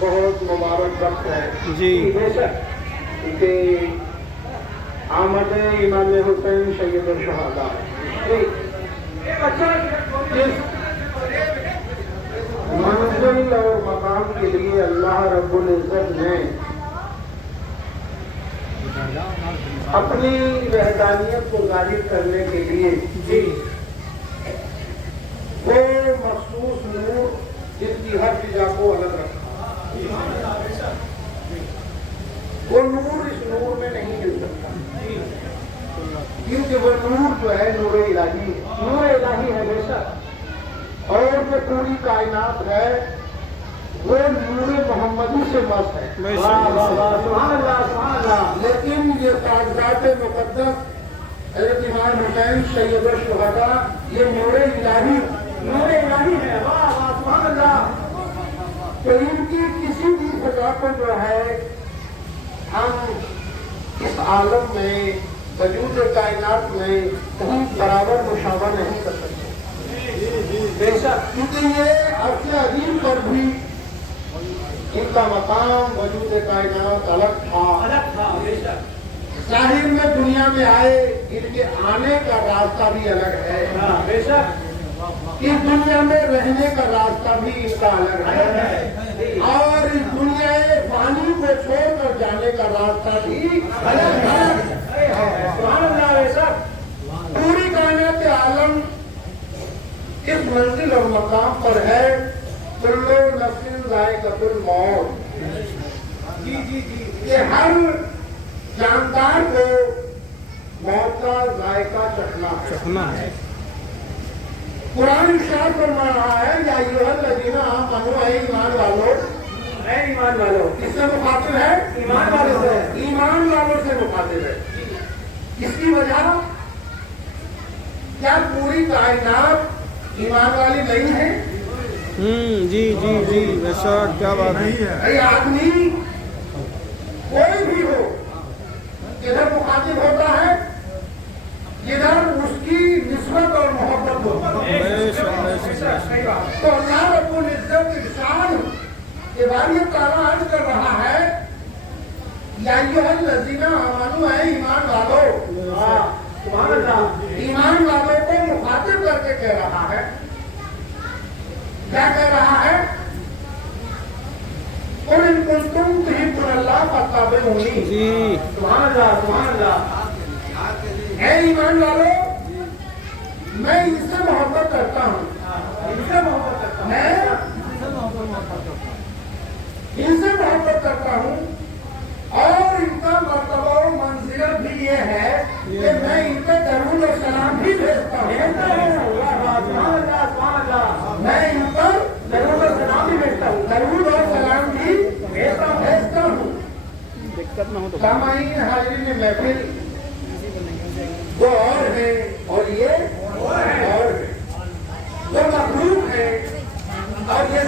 بہت مبارک وقت ہے جی بے شک کہ آمد امام حسین سید الشہداء جس منزل اور مقام کے لیے اللہ رب العزت نے اپنی وحدانیت کو ظاہر کرنے کے لیے جی وہ مخصوص نور جس کی ہر فضا کو الگ رکھا، وہ نور اس نور میں نہیں مل سکتا کیونکہ وہ نور جو ہے نور الہی ہے بے شک، اور جو پوری کائنات ہے وہ نور محمدی سے مست ہے سبحان اللہ، لیکن یہ کاغذات مقدس حضرت امام حسین سید الشہداء یہ نور الہی ہے، سبحان اللہ۔ تو ان کی کسی بھی فضا کو جو ہے ہم اس عالم میں وجود کائنات میں کہیں برابر مشابہ نہیں کر سکتے بے شک، کیونکہ یہ عرش عظیم پر بھی ان کا مقام وجود کائنات الگ تھا بے شک، ظاہر میں دنیا میں آئے ان کے آنے کا راستہ بھی الگ ہے بے شک، اس دنیا میں رہنے کا راستہ بھی اس کا الگ ہے، اور اس دنیا پانی کو چھوڑ کر جانے کا راستہ بھی الگ ہے، سبحان اللہ بے شک۔ پوری کائنات عالم اس منزل اور مقام پر ہے، کل نفس ذائقۃ الموت، کہ ہر جاندار کو موت کا ذائقہ چکھنا ہے۔ قرآن ارشاد فرما رہا ہے یا ایھا الذین آمنوا، اے ایمان والو، کس سے مخاطب ہے؟ ایمان والوں سے، ایمان والوں سے مخاطب ہے۔ اس کی وجہ کیا پوری کائنات ایمان والی نہیں ہے؟ جی جی جی بے شک، کیا بات ہے۔ آدمی کوئی بھی ہو ادھر مخاطب ہوتا ہے، ادھر اس کی نسبت اور محبت ہوتی ہے، تو اللہ رب العزت ارشاد کے واریت تعالیٰ عرض کر رہا ہے یا ایھا الذین آمنوا، اے ایمان والو، سبحان اللہ، ایمان والوں کو مخاطب کر کے کہہ رہا ہے، کیا کہہ رہا ہے؟ قل ان کنتم تحبون اللہ فاتبعونی، سبحان اللہ سبحان اللہ، اے ایمان والو میں ان سے محبت کرتا ہوں، میں ان سے محبت کرتا ہوں، اور ان کا مرتبہ و منزلت بھی یہ ہے کہ میں ان پہ درود و سلام بھی بھیجتا ہوں، میں ان پر درود و سلام بھی بھیجتا ہوں، درود اور سلام بھی بھیجتا ہوں۔ دقت نہ ہو تو سامعین حاضرین محفل، وہ اور ہے اور یہ اور ہے، وہ مخلوق ہے اور یہ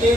3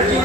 3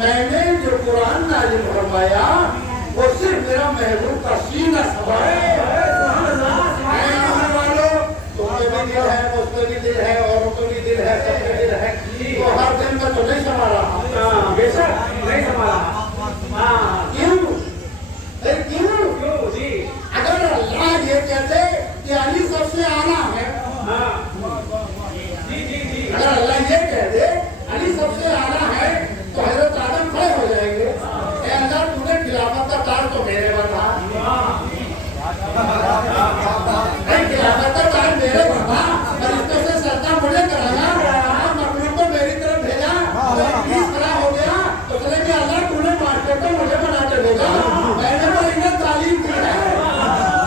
میں نے جو قرآن نازل فرمایا وہ صرف میرا محبوب کا سینہ سبا ہے۔ تم کے بھی دل ہے، اس کے بھی دل ہے، اوروں کے بھی دل ہے، سب کے دل ہے، تو ہر دن کا تو نہیں سما رہا، بے شک نہیں سما رہا۔ کیوں؟ اگر اللہ یہ کہتے کہ علی سب سے اعلیٰ ہے، اگر اللہ یہ کہہ دے علی سب سے اعلیٰ ہے تو حضرت آدم کھڑے ہو جائیں گے، اے اللہ تو نے خلافت کا تاج تو میرے بنا، خلافت کا تاج میرے بنا، اور اس میں سے سجدہ مجھے کرایا، آپ مخلوق کو میری طرف بھیجا، تو ابلیس کھڑا ہو گیا، تو کہے کہ اللہ تو نے ماسٹر کو مجھے بنا کے بھیجا، میں نے تو انہیں تعلیم دی ہے،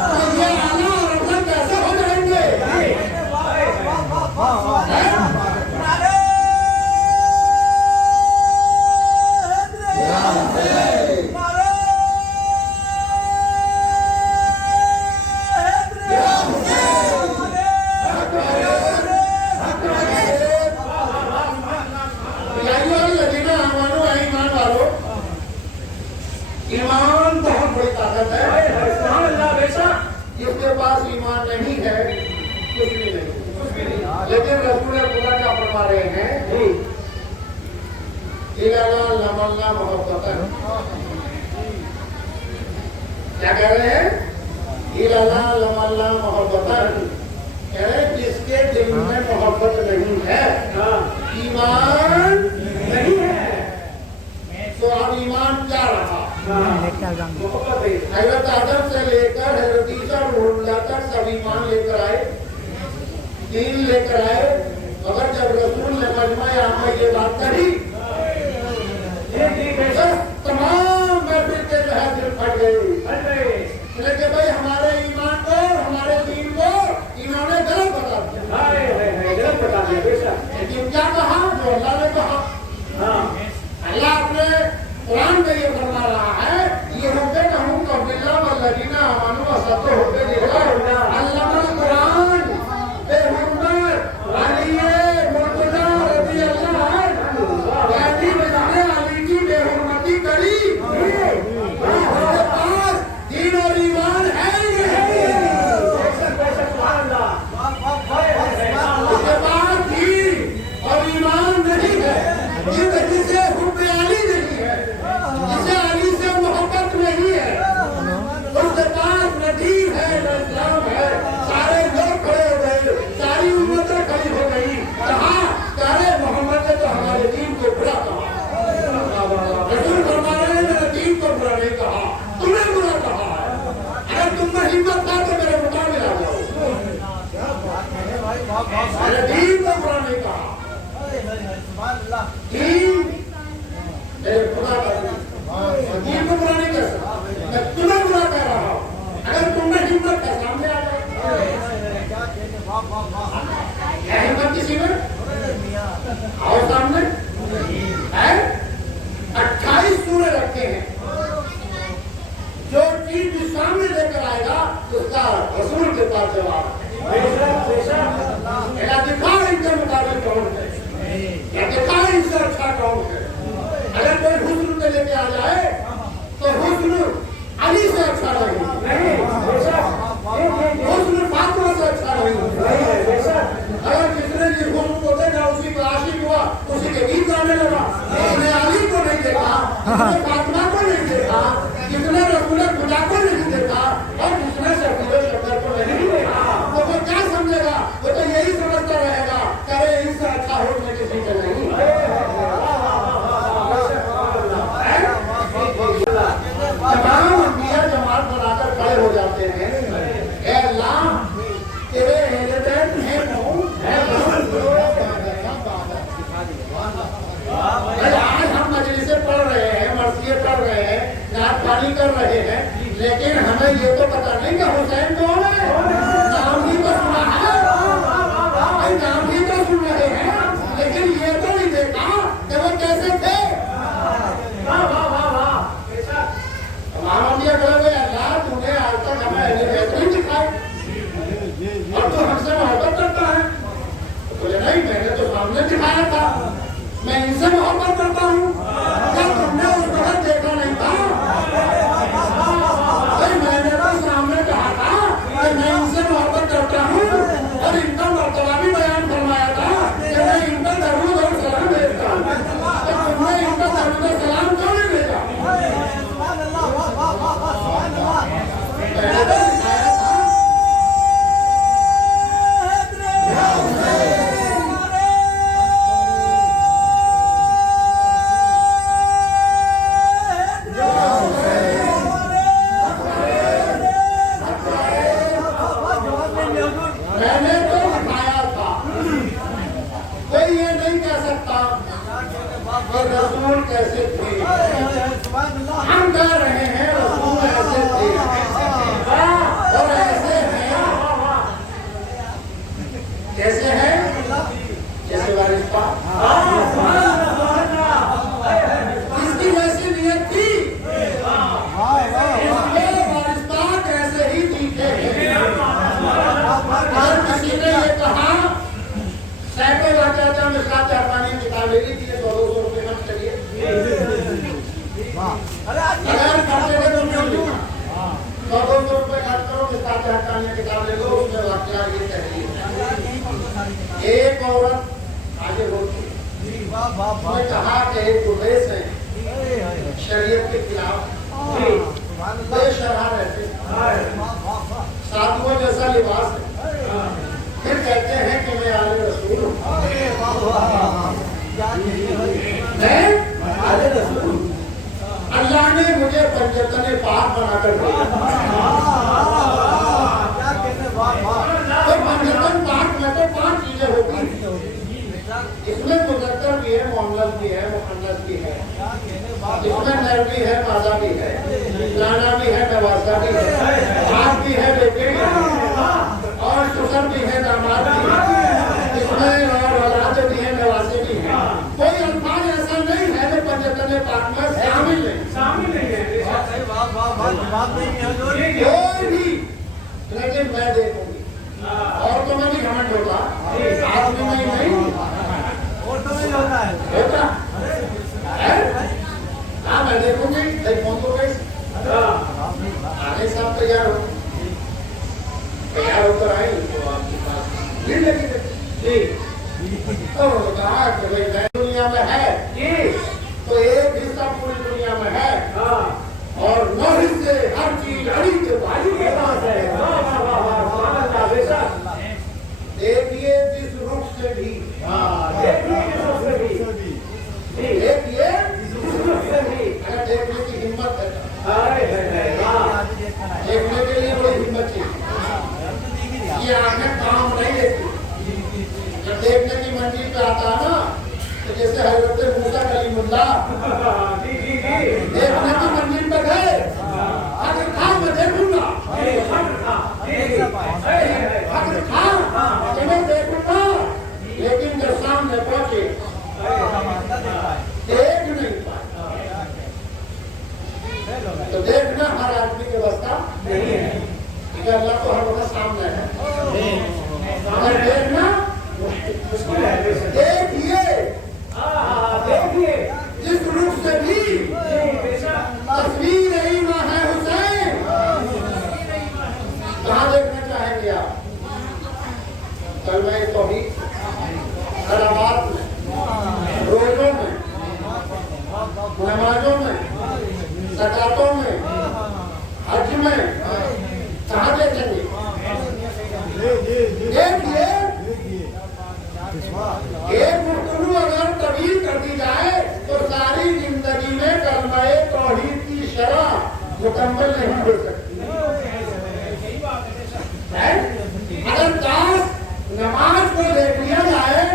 تو یہ اعلیٰ اور افضل کیسے ہو جائیں گے؟ ایمان بہت بڑی طاقت ہے، جس کے پاس ایمان نہیں ہے کچھ بھی نہیں، لیکن رسول خدا کیا فرما رہے ہیں؟ لملنا محبت، کیا کہہ رہے ہیں؟ لملنا محبت، کہہ رہے جس کے دل میں محبت نہیں ہے، ایمان نہیں ہے، تو اب ایمان کیا رہا؟ حضرت آدم سے لے کر حضرت عیسیٰ روح اللہ تک سب ایمان لے کر آئے، دین لے کر آئے، مگر جب رسول نے مجمع عام میں یہ بات کہی، تمام محفل کے جو ہے دل پھٹ گئی، لیکن بھائی ہمارے ایمان کو، ہمارے دین کو انہوں نے غلط بتا دیا، لیکن کیا کہا؟ جو اللہ نے کہا۔ اللہ اپنے قرآن میں یہ فرما رہا ہے، یہ ہوتے کہوں تو باللہ والذین آمنوا وصدقوا ہوتے دیکھا، علم القرآن بے حرمت علی مرتضی رضی اللہ عنہ، یعنی بجانے علی کی بے حرمتی کری، اس کے پاس دین اور ایمان ہے ہی نہیں، اس کے پاس دین اور ایمان نہیں ہے، جسے حب علی نہیں ہے، جسے علی سے محبت نہیں ہے، اس کے پاس نہ دین ہے نہ اسلام ہے۔ سارے لوگ کھڑے ہو گئے، ساری امتیں کھڑی ہو گئی، کہا کہ محمد نے تو ہمارے دین کو برا کہا، رسول فرما رہے ہیں میرے دین کو برا نہیں کہا، تمہیں برا کہا ہے، اگر تم میں ہمت تھا تو میرے مقابل آ جاؤ، میرے دین کو برا نہیں کہا، دین میرے خدا کا دین کو برا نہیں کر سکتا، میں تمہیں برا کہہ رہا ہوں، اگر تم میں ہمت ہے سامنے آ جاؤ، کیا ہمت کسی میں؟ آؤ سامنے، 28 سورے رکھے ہیں، جو چیز بھی سامنے لے کر آئے گا اس کا رسول کے پاس جواب ہے، دکھا ان کے مطابق کون ہے، یا دکھا ان سے اچھا کون ہے، اگر کوئی حسن کے لے کے آ جائے تو حسن علی سے اچھا نہیں، حسن فاطمہ سے اچھا نہیں، اگر جس نے جس حسن کو دیکھا اسی کا عاشق ہوا، اسی کے گیت گانے لگا، جس نے علی کو نہیں دیکھا، جس نے فاطمہ کو نہیں دیکھا، جس نے رسول خدا کو نہیں دیکھا، اور جس نے شفیع شکر کو نہیں دیکھا، تو وہ کیا سمجھے گا؟ وہ تو یہی سمجھتا رہے گا کہ ارے اس سے اچھا حسن کسی کا نہیں۔ تمام انبیاء جماعت بنا کر کھڑے ہو جاتے ہیں، اے اللہ تیرے ہدایت ہے کون ہے؟ آج ہم مجلسیں پڑھ رہے ہیں، مرثیے پڑھ رہے ہیں، نعت خوانی کر رہے ہیں، لیکن ہمیں یہ تو پتا نہیں کہ حسین کون ہے، نام ہی تو سنا ہے، نام ہی تو سن رہے ہیں، لیکن یہ تو نہیں دیکھا کہ وہ کیسے تھے۔ ہمارا اللہ تم نے آج تک ہمیں اہل بیت نہیں دکھائے اور تو ہم سے محبت کرتا ہے، بولے نہیں میں نے تو سامنے دکھایا تھا، میں ان سے محبت کرتا ہوں، کہ رسول کیسے تھے. ہم کہہ رہے ہیں رسول ایسے تھے اور ایسے ہیں. کیسے ہیں؟ جیسے وارث پاک. اس کی ویسی نیت تھی اس لیے وارث پاک ایسے ہی دکھے ہیں. اگر کسی نے یہ کہا سینکڑوں واقعات میں ساتھ چارپانی کتاب لے لی تھی 200 روپے خرچ کریے. اگر خرچے کے تم نے لکھا 200 روپے خرچ کرو کہ ساتھ چارپانی کتاب لے لو. اس میں واقعات یہ کہتی ہے ایک عورت آگے بولتی اس نے کہا کہ ایک اویس ہے شریعت کے خلاف بے شرح رہتے ساتھوں جیسا لباس ہے پھر کہتے ہیں کہ میں آل رسول ہوں. میں آل رسول ہوں. اللہ نے مجھے پنجتن پاک بنا کر دیا. تو پنجتن پاک میں تو 5 چیزیں ہوتی ہیں. اس میں مذکر بھی ہے مؤنث بھی ہے مؤنث بھی ہے. اس میں نر بھی ہے مادہ بھی ہے لانا بھی ہے نوازا بھی ہے باپ بھی ہے بیٹے بھی ہے اور سسر بھی ہے داماد بھی ہے. اس میں اور اولاد بھی ہے نوازے بھی ہے. کوئی الفاظ ایسا نہیں ہے جو پنجتن پاک میں شامل نہیں ہے. کوئی بھی لیکن میں دیکھوں گی اور تو میں بھی گھمنڈ ہوتا آدمی میں نہیں ہوتا ہاں میں دیکھوں گی دیکھوں تو آنے صاحب تیار ہو کر آئے تو آپ کے پاس بھیڑ لگی تو کہا کہ بھائی میں دنیا میں ہے تو ایک حصہ پوری دنیا میں ہے اور 9 حصے ہر چیز ہری کے بازی کے پاس ہے. دیکھیے جس رخ سے بھی دیکھیے اگر دیکھنے کی ہمت ہے دیکھنے کے لیے بڑی ہمت چاہیے. یہ آنکھیں کام نہیں دیتی. جب دیکھنے کی منزل پہ آتا ہے نا تو جیسے حضرت موسیٰ کلیم اللہ دیکھنے کی منزل پہ گئے اگر کھا میں دیکھوں گا اگر کھا کہ میں دیکھوں گا لیکن جب سامنے پہنچے دیکھ نہیں پائے. تو دیکھنا ہر آدمی کے واسطہ نہیں ہے کیونکہ اللہ تو ہر وقت سامنے ہے. اگر دیکھنا مشکل ہے. دیکھیے جس روح سے بھی تصویر ایماں ہے حسین کہاں دیکھنا چاہیں گے آپ؟ کلمہ توحید خرابات میں روزوں میں نمازوں میں زکاتوں میں حج میں کہاں دیکھیں گے؟ دیکھیے ایک گفتگو اگر طویل کر دی جائے تو ساری زندگی میں کلمہ توحید کی شرح مکمل نہیں ہو سکتی. اگر نماز کو دیکھ لیا جائے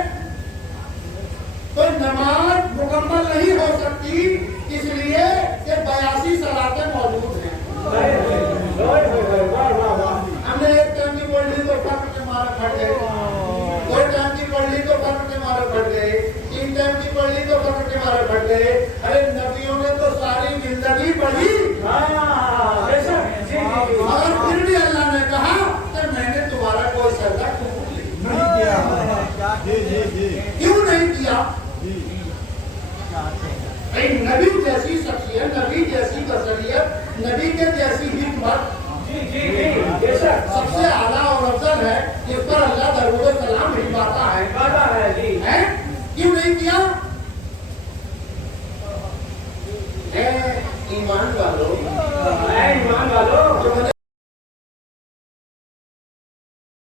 تو نماز مکمل نہیں ہو سکتی اس لیے کہ 82 صلاتیں موجود ہیں. ہم نے ایک ٹائم کی پڑھ لی تو فقر کے مارے پھٹ گئے 2 ٹائم کی پڑھ لی تو فقر کے مارے پھٹ گئے 3 ٹائم کی پڑھ لی تو فقر کے مارے پھٹ گئے. ارے نبیوں نے تو ساری زندگی پڑھی مگر پھر بھی اللہ نے کہا کہ میں نے تمہارا کوئی سجدہ کیوں نہیں کیا؟ نبی جیسی شخصیت نبی جیسی بصیرت نبی کے جیسی حکمت سب سے اعلیٰ اور افضل ہے جس پر اللہ درود و سلام بھیجواتا ہے. کیوں نہیں کیا؟